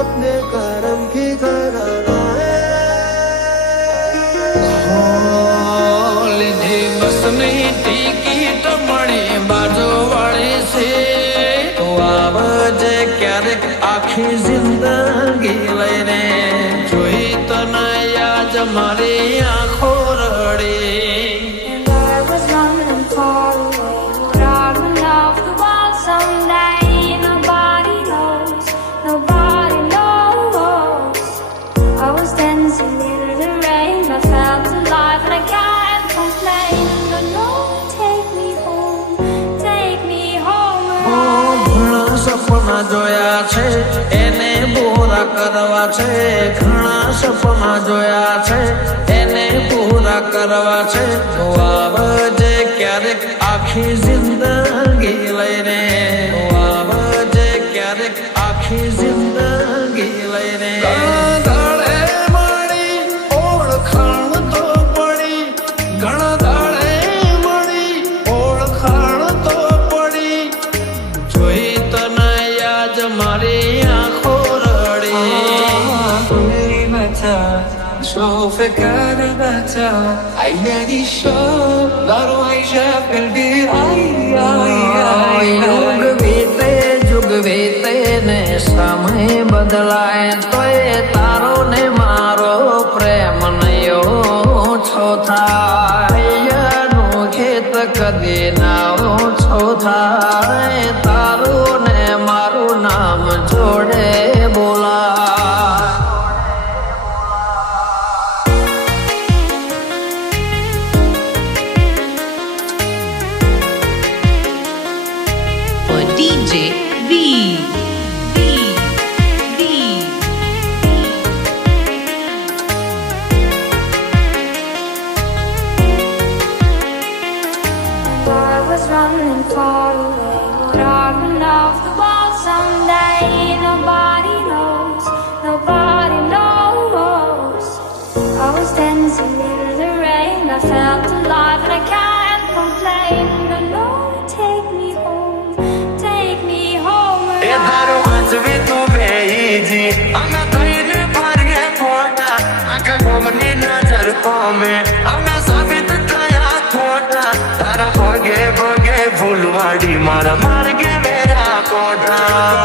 अपने करम की कराए લીધી બસની ટિકિટ મળી બાજુવાળી છે તો આવજે ક્યારેક આખી જિંદગી લઈને જોઈ તને યાદ મારી આંખો રડી And I was running far away. Would I run off the wall someday? Nobody knows, nobody knows. I was dancing in the rain. I felt alive and I can't complain. No, no, take me home, take me home. ઘણા સપના જોયા છે એને પૂરા કરવા છે ઘણા સપના જોયા છે એને પૂરા કરવા છે તો આવજે ક્યારેક આખી જિંદગી લઈને તો આવજે ક્યારેક આખી જિંદગી લઈને ગળે મળી ઓળખાણ તો પડી ઘણા દાડે મળી ઓળખાણ તો પડી જોઈ તને યાદ મારી આંખો રડી كل متى اشوفك انا متى عيني الشوق نار عايشة في قلبي યુગ વીતે ને સમય બદલાય તોય તારો ને મારો પ્રેમ નયો છો થાય નું ખેત કદી ના ઓછો થાય તારું ને મારું નામ જોડે બોલાય for DJ V. And I was running far away. Would I run off the wall someday? Nobody knows, nobody knows. I was dancing in the rain. I felt alive and I can't complain. No, no, take me home, take me home. એ તારો વાંચવી તું બેજી અમે કઈને ફરીએ ફોટા આખા ગોમની નજર પામે અમે સાબિત થયા ખોટા તારા ભોગે ભોગે ફૂલવાડી મારા માર્ગે મેરા કોટા